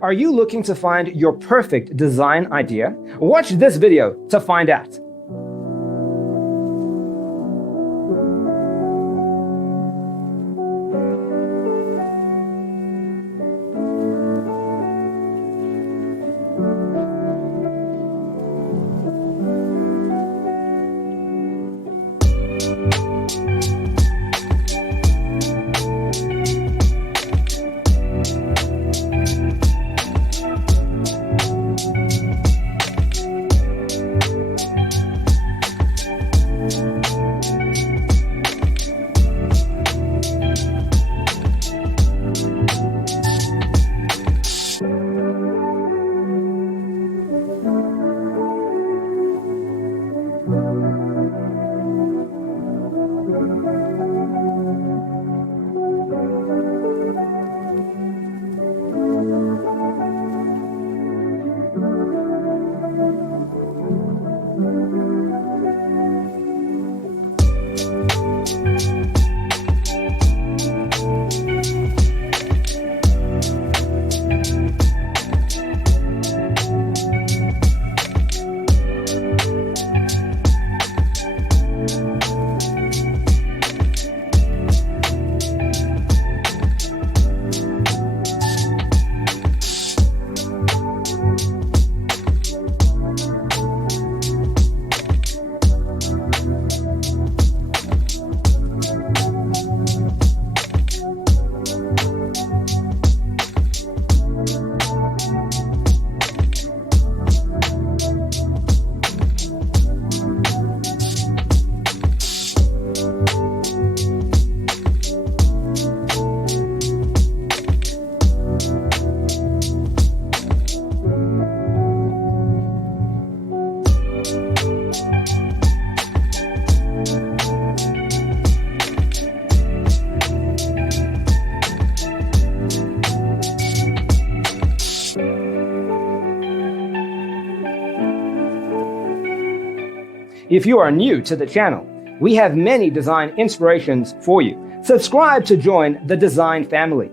Are you looking to find your perfect design idea? Watch this video to find out. If you are new to the channel, we have many design inspirations for you. Subscribe to join the design family.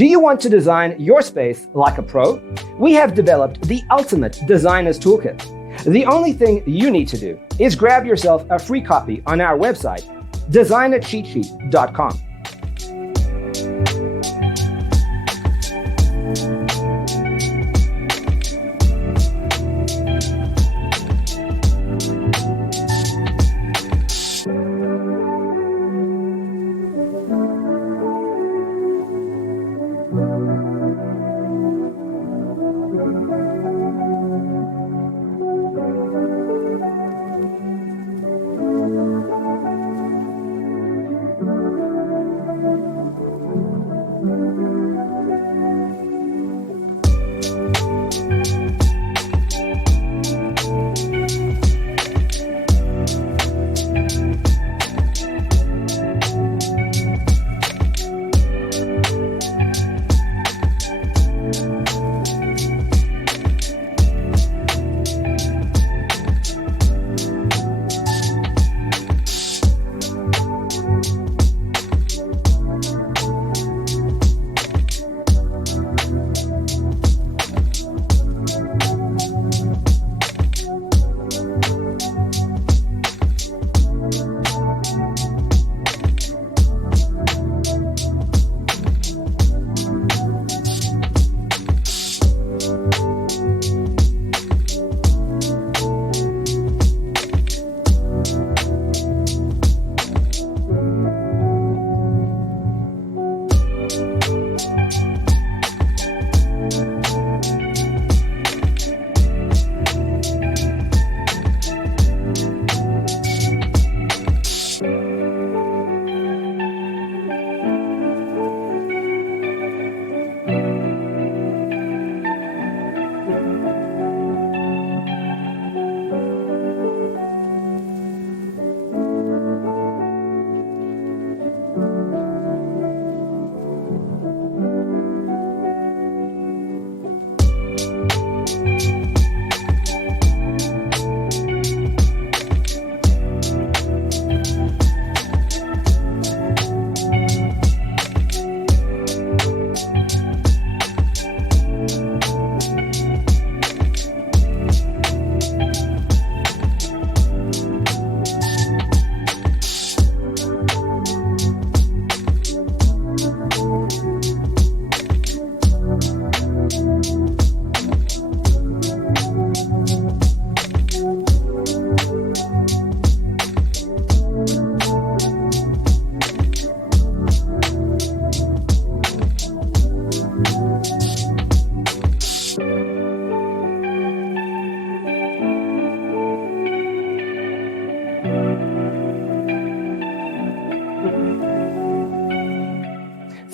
Do you want to design your space like a pro? We have developed the ultimate designer's toolkit. The only thing you need to do is grab yourself a free copy on our website, designercheatsheet.com.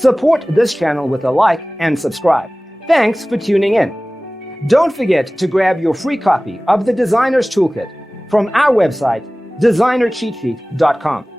Support this channel with a like and subscribe. Thanks for tuning in. Don't forget to grab your free copy of the Designer's Toolkit from our website, designercheatsheet.com.